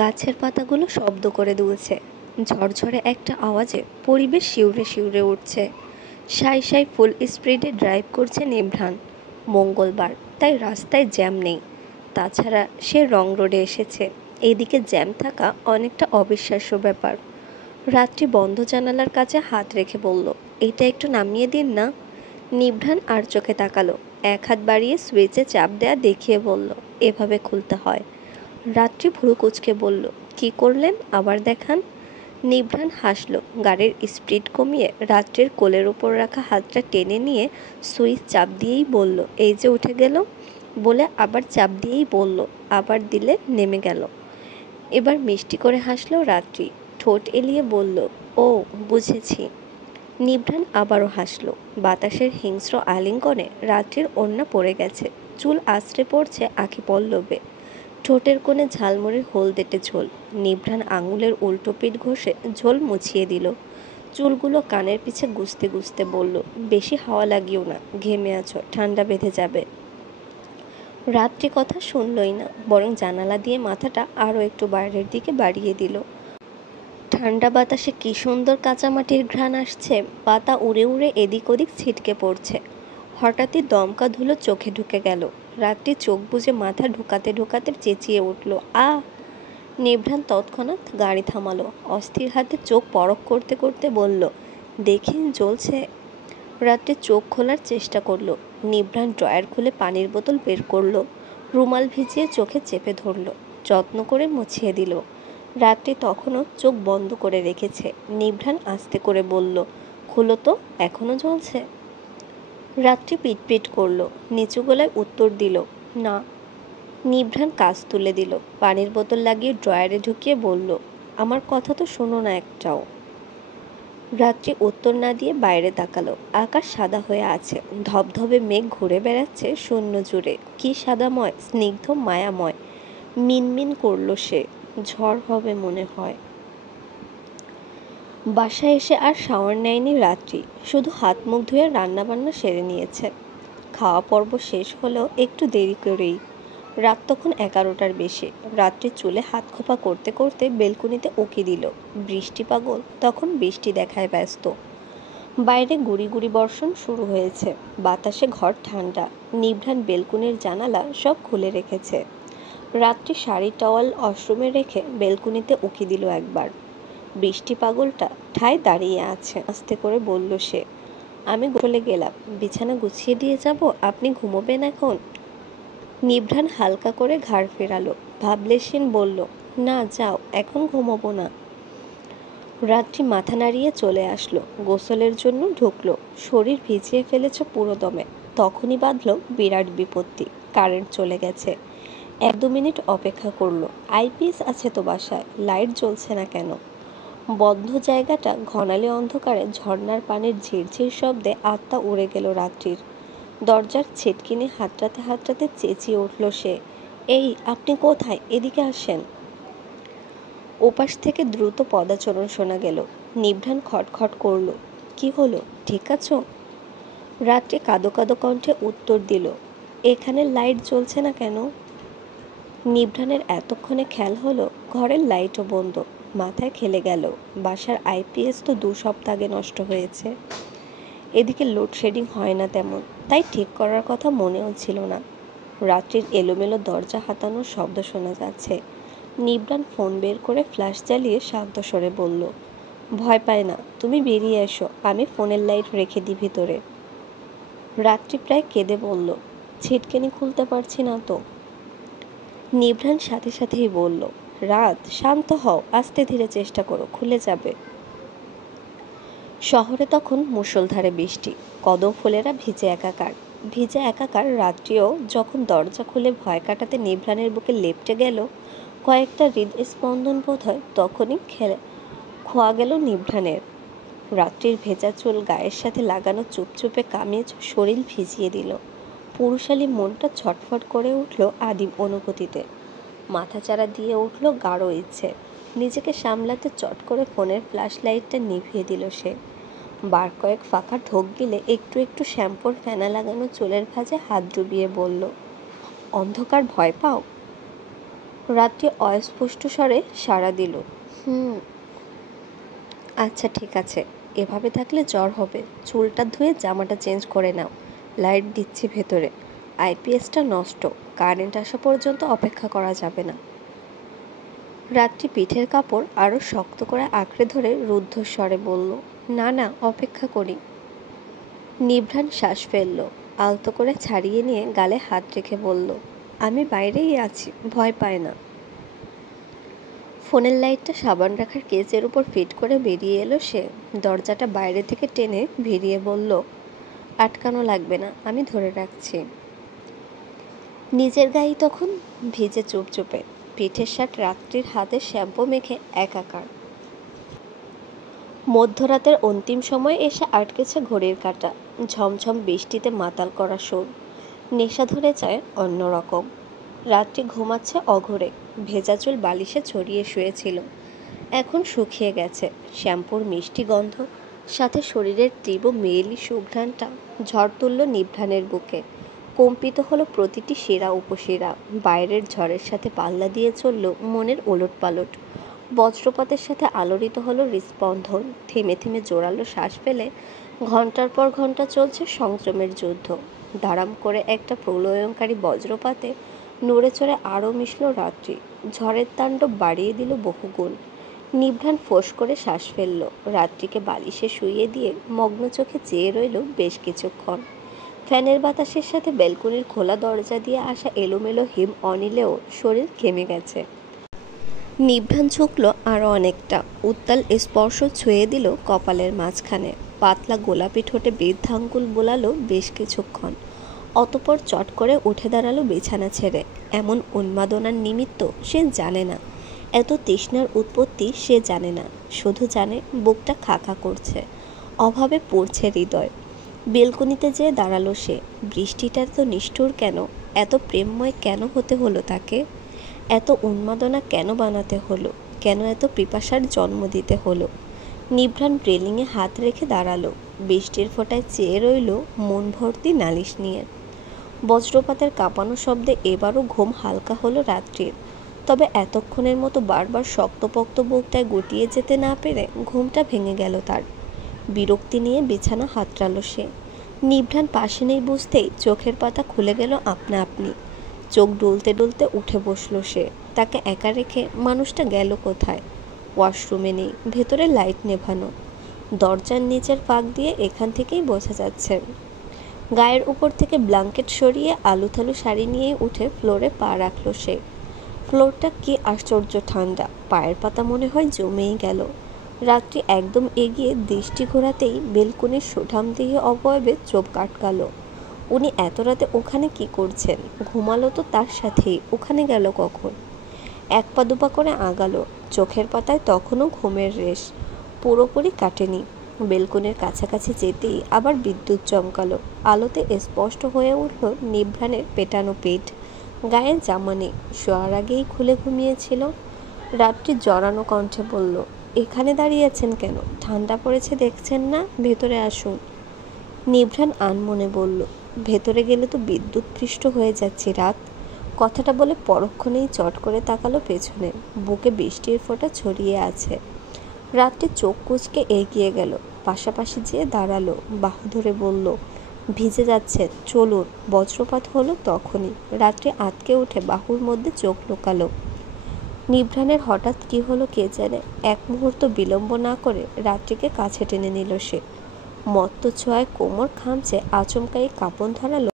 গাছের পাতাগুলো শব্দ করে দুলছে, ঝরঝরে একটা আওয়াজে পরিবেশ শিউরে শিউরে উঠছে। সাই সাই ফুল স্পিডে ড্রাইভ করছে নিভ্রান। মঙ্গলবার, তাই রাস্তায় জ্যাম নেই। তাছাড়া সে রং রোডে এসেছে, এদিকে জ্যাম থাকা অনেকটা অবিশ্বাস্য ব্যাপার। রাত্রি বন্ধ জানালার কাছে হাত রেখে বলল, এটা একটু নামিয়ে দিন না। নিভ্রান আর চোখে তাকালো, এক হাত বাড়িয়ে সুইচে চাপ দেয়া দেখিয়ে বলল, এভাবে খুলতে হয়। রাত্রি ভুরু কুঁচকে বলল, কি করলেন, আবার দেখান। নিভ্রান হাসল, গাড়ির স্পিড কমিয়ে রাত্রির কোলের ওপর রাখা হাতটা টেনে নিয়ে সুইচ চাপ দিয়েই বলল, এই যে উঠে গেল। বলে আবার চাপ দিয়েই বলল, আবার দিলে নেমে গেল। এবার মিষ্টি করে হাসল রাত্রি, ঠোঁট এলিয়ে বলল, ও বুঝেছি। নিভ্রান আবারও হাসল। বাতাসের হিংস্র আলিঙ্গনে রাত্রির ওড়না পড়ে গেছে, চুল আছড়ে পড়ছে আঁখি পল্লবে। ঠোঁটের কোণে ঝালমুড়ির হলদেটে ঝোল। নিভ্রান আঙুলের উল্টো পিঠ ঘষে ঝোল মুছিয়ে দিল। চুলগুলো কানের পিছে গুজতে গুজতে বলল, বেশি হাওয়া লাগিও না, ঘেমে আছো, ঠান্ডা বেঁধে যাবে। রাত্রি কথা শুনলই না, বরং জানালা দিয়ে মাথাটা আরও একটু বাইরের দিকে বাড়িয়ে দিল। ঠান্ডা বাতাসে কি সুন্দর কাঁচামাটির ঘ্রাণ আসছে, পাতা উড়ে উড়ে এদিক ওদিক ছিটকে পড়ছে। হঠাৎই দমকা ধুলো চোখে ঢুকে গেল। রাত্রি চোখ বুজে মাথা ঢুকাতে ঢুকাতে চেঁচিয়ে উঠল, আ! নিভ্রান তৎক্ষণাৎ গাড়ি থামালো, অস্থির হাতে চোখ পরখ করতে করতে বলল, দেখেন জ্বলছে। রাত্রি চোখ খোলার চেষ্টা করলো। নিভ্রান ড্রয়ার খুলে পানির বোতল বের করলো, রুমাল ভিজিয়ে চোখে চেপে ধরলো, যত্ন করে মুছিয়ে দিল। রাত্রি তখনও চোখ বন্ধ করে রেখেছে। নিভ্রান আস্তে করে বলল, খুলো তো, এখনো জ্বলছে। রাত্রি পিটপিট করলো, নিচু গলায় উত্তর দিল, না। নিভ্রান কাজ তুলে দিল, পানির বোতল লাগিয়ে ড্রয়ারে ঢুকিয়ে বলল, আমার কথা তো শোনো না একটাও। রাত্রি উত্তর না দিয়ে বাইরে তাকালো। আকাশ সাদা হয়ে আছে, ধবধবে মেঘ ঘুরে বেড়াচ্ছে শূন্য জুড়ে, কি সাদাময়, স্নিগ্ধ, মায়াময়। মিনমিন করল সে, ঝড় হবে মনে হয়। বাসায় এসে আর শাওয়ার নেয়নি রাত্রি, শুধু হাত মুখ ধুয়ে রান্নাবান্না সেরে নিয়েছে। খাওয়া পর্ব শেষ হলেও একটু দেরি করেই। রাত তখন 11টার বেশি। রাত্রি চুলে হাত খোপা করতে করতে বেলকুনিতে উকি দিল। বৃষ্টি পাগল তখন বৃষ্টি দেখায় ব্যস্ত। বাইরে গুড়ি গুড়ি বর্ষণ শুরু হয়েছে, বাতাসে ঘর ঠান্ডা। নিভ্রান বেলকুনির জানালা সব খুলে রেখেছে। রাত্রি শাড়ি টাওয়াল ওয়াশরুমে রেখে বেলকুনিতে উকি দিল একবার। বৃষ্টি পাগলটা ঠায় দাঁড়িয়ে আছে। আস্তে করে বলল সে, আমি গোসলে গেলাম, বিছানা গুছিয়ে দিয়ে যাব, আপনি ঘুমোবেন এখন? নিভ্রান হালকা করে ঘাড় ফেরালো, ভাবলেশীন বলল, না যাও, এখন ঘুমোবো না। রাত্রি মাথা নাড়িয়ে চলে আসলো, গোসলের জন্য ঢুকলো। শরীর ভিজিয়ে ফেলেছে পুরো দমে। তখনই বাঁধলো বিরাট বিপত্তি, কারেন্ট চলে গেছে। 1-2 মিনিট অপেক্ষা করলো, আইপিএস আছে তো বাসায়, লাইট জ্বলছে না কেন? বন্ধ জায়গাটা ঘনালে অন্ধকারে ঝর্ণার পানির ঝিরঝির শব্দে আত্মা উড়ে গেল রাত্রির। দরজার ছিটকিনি হাতড়াতে হাতড়াতে চেঁচিয়ে উঠল সে, এই আপনি কোথায়, এদিকে আসেন। ওপাশ থেকে দ্রুত পদাচরণ শোনা গেল। নিভ্রান খটখট করল, কি হলো, ঠিক আছো? রাত্রি কাঁদো কাঁদো কণ্ঠে উত্তর দিল, এখানে লাইট জ্বলছে না কেন? নিভ্রানের এতক্ষণে খেয়াল হলো ঘরের লাইটও বন্ধ। মাথায় খেলে গেল, বাসার আইপিএস তো 2 সপ্তাহ আগে নষ্ট হয়েছে। এদিকে লোডশেডিং হয় না তেমন, তাই ঠিক করার কথা মনেও ছিল না। রাত্রির এলোমেলো দরজা হাতানোর শব্দ শোনা যাচ্ছে। নিভ্রান ফোন বের করে ফ্ল্যাশ জ্বালিয়ে শান্ত স্বরে বলল, ভয় পায় না, তুমি বেরিয়ে এসো, আমি ফোনের লাইট রেখে দিই ভিতরে। রাত্রি প্রায় কেঁদে বলল, ছিটকেনি খুলতে পারছি না তো। নিভ্রান সাথে সাথেই বলল, রাত, শান্ত হও, আস্তে ধীরে চেষ্টা করো, খুলে যাবে। শহরে তখন মুষলধারে বৃষ্টি, কদম ফুলেরা ভিজে একাকার। রাত্রিও যখন দরজা খুলে ভয় কাটাতে নিভ্রানের বুকে লেপ্টে গেল কয়েকটা হৃদস্পন্দন, বোধ হয় তখনই খোয়া গেল নিভ্রানের। রাত্রির ভেজা চুল গায়ের সাথে লাগানো চুপচুপে কামিজ শরীর ভিজিয়ে দিল। পুরুষালী মনটা ছটফট করে উঠল আদিম অনুভূতিতে। মাথাচাড়া দিয়ে উঠল গাঢ় ইচ্ছে। নিজেকে সামলাতে চট করে ফোনের ফ্ল্যাশ লাইটটা নিভিয়ে দিল সে। বার কয়েক ফাঁকা ঢোক গিলে একটু একটু শ্যাম্পুর ফেনা লাগানো চুলের ভাঁজে হাত ডুবিয়ে বলল, অন্ধকার ভয় পাও? রাত্রি অস্পষ্ট স্বরে সাড়া দিল, হুম। আচ্ছা ঠিক আছে, এভাবে থাকলে জ্বর হবে। চুলটা ধুয়ে জামাটা চেঞ্জ করে নাও। লাইট দিচ্ছি ভেতরে। আইপিএসটা নষ্ট, কারেন্ট আসা পর্যন্ত অপেক্ষা করা যাবে না। রাত্রি পিঠের কাপড় আরও শক্ত করে আঁকড়ে ধরে রুদ্ধস্বরে বলল, না না, অপেক্ষা করি। নিভ্রাণ শ্বাস ফেলল, আলতো করে ছাড়িয়ে নিয়ে গালে হাত রেখে বলল, আমি বাইরেই আছি, ভয় পায় না। ফোনের লাইটটা সাবান রাখার কেসের উপর ফিট করে বেরিয়ে এলো সে। দরজাটা বাইরে থেকে টেনে ভিড়িয়ে বলল, আটকানো লাগবে না, আমি ধরে রাখছি। নিজের গায়ে তখন ভিজে চুপচুপে, পিঠের শার্ট রাত্রির হাতে শ্যাম্পু মেখে একাকার। মধ্যরাতের অন্তিম সময়ে এসে আটকেছে ঘড়ির কাঁটা। ঝমঝম বৃষ্টিতে মাতাল করা সুর, নেশা ধরে যায় অন্যরকম। রাত্রি ঘুমাচ্ছে অঘোরে, ভেজা চুল বালিশে ছড়িয়ে শুয়েছিল, এখন শুকিয়ে গেছে। শ্যাম্পুর মিষ্টি গন্ধ সাথে শরীরের তীব্র মেয়েলি সুঘ্রাণটা ঝড় তুলল নিভ্রাণের বুকে। কম্পিত হলো প্রতিটি শিরা উপশিরা। বাইরের ঝড়ের সাথে পাল্লা দিয়ে চলল মনের ওলটপালট। বজ্রপাতের সাথে আলোড়িত হলো হৃৎস্পন্দন। থেমে থেমে জোরালো শ্বাস ফেলে ঘন্টার পর ঘন্টা চলছে সংযমের যুদ্ধ। দাঁড়াম করে একটা প্রলয়ঙ্কারী বজ্রপাতে নড়ে চড়ে আরও মিশল রাত্রি। ঝড়ের তাণ্ডব বাড়িয়ে দিল বহুগুণ। নিভ্রাণ ফোঁস করে শ্বাস ফেলল, রাত্রিকে বালিশে শুইয়ে দিয়ে মগ্ন চোখে চেয়ে রইল বেশ কিছুক্ষণ। ফ্যানের বাতাসের সাথে ব্যালকনির খোলা দরজা দিয়ে আসা এলোমেলো হিম অনিলেও শরীর ঘেমে গেছে। নিভ্রাণ ঝুঁকল আরও অনেকটা, উত্তাল স্পর্শ ছুঁয়ে দিল কপালের মাঝখানে। পাতলা গোলাপি ঠোঁটে বৃদ্ধাঙ্গুল বোলালো বেশ কিছুক্ষণ, অতপর চট করে উঠে দাঁড়ালো বিছানা ছেড়ে। এমন উন্মাদনার নিমিত্ত সে জানে না, এত তৃষ্ণার উৎপত্তি সে জানে না, শুধু জানে বুকটা খাকা করছে, অভাবে পড়ছে হৃদয়। বেলকনিতে যেয়ে দাঁড়ালো সে। বৃষ্টিটা এত নিষ্ঠুর কেন? এত প্রেমময় কেন হতে হলো তাকে? এত উন্মাদনা কেন বানাতে হলো? কেন এত পিপাসার জন্ম দিতে হলো? নিভ্রাণ রেলিংয়ে হাত রেখে দাঁড়ালো, বৃষ্টির ফোঁটায় চেয়ে রইল মন ভর্তি নালিশ নিয়ে। বজ্রপাতের কাঁপানো শব্দে এবারও ঘুম হালকা হলো রাত্রির। তবে এতক্ষণের মতো বারবার শক্তপোক্ত বুকটায় গুটিয়ে যেতে না পেরে ঘুমটা ভেঙে গেল তার। বিরক্তি নিয়ে বিছানা হাতড়ালো সে। নিভ্রাণ পাশে নেই বুঝতেই চোখের পাতা খুলে গেল আপনা আপনি। চোখ ডুলতে ডুলতে উঠে বসলো সে। তাকে একা রেখে মানুষটা গেল কোথায়? ওয়াশরুমে নেই, ভেতরে লাইট নেভানো, দরজার নিচের ফাঁক দিয়ে এখান থেকেই বোঝা যাচ্ছে। গায়ের উপর থেকে ব্ল্যাঙ্কেট সরিয়ে আলুথালু শাড়ি নিয়ে উঠে ফ্লোরে পা রাখলো সে। ফ্লোরটা কি আশ্চর্য ঠান্ডা, পায়ের পাতা মনে হয় জমেই গেল। রাত্রি একদম এগিয়ে দৃষ্টি ঘোরাতেই বেলকনির সুঠামদেহী অবয়বে চোখ আটকালো। উনি এত রাতে ওখানে কি করছেন? ঘুমালো তো তার সাথেই, ওখানে গেল কখন? এক পা দুপা করে আগালো, চোখের পাতায় তখনও ঘুমের রেশ পুরোপুরি কাটেনি। বেলকনির কাছাকাছি যেতেই আবার বিদ্যুৎ চমকালো। আলোতে স্পষ্ট হয়ে উঠল নিভ্রাণের পেটানো পেট। গায়ে জামা নেই, শোয়ার আগেই খুলে ঘুমিয়েছিল। রাত্রি জড়ানো কণ্ঠে বলল, এখানে দাঁড়িয়েছেন কেন? ঠান্ডা পড়েছে দেখছেন না? ভেতরে আসুন। নিভ্রাণ আনমনে বলল, ভেতরে গেলে তো বিদ্যুৎ পৃষ্ঠ হয়ে যাচ্ছে রাত। কথাটা বলে পরক্ষণেই চট করে তাকালো পেছনে, বুকে বৃষ্টির ফোঁটা ছড়িয়ে আছে। রাত্রি চোখ কুঁচকে এগিয়ে গেল, পাশাপাশি যেয়ে দাঁড়ালো, বাহু ধরে বলল, ভিজে যাচ্ছে, চলুন। বজ্রপাত হলো তখনই। রাত্রি আঁতকে উঠে বাহুর মধ্যে চোখ লুকালো। নিভ্রাণের হঠাৎ কি হলো কে জানে, এক মুহূর্ত বিলম্ব না করে রাত্রিকে কাছে টেনে নিল সে। মত্ত ছোঁয়ায় কোমর খামচে আচমকাই কাঁপন ধরালো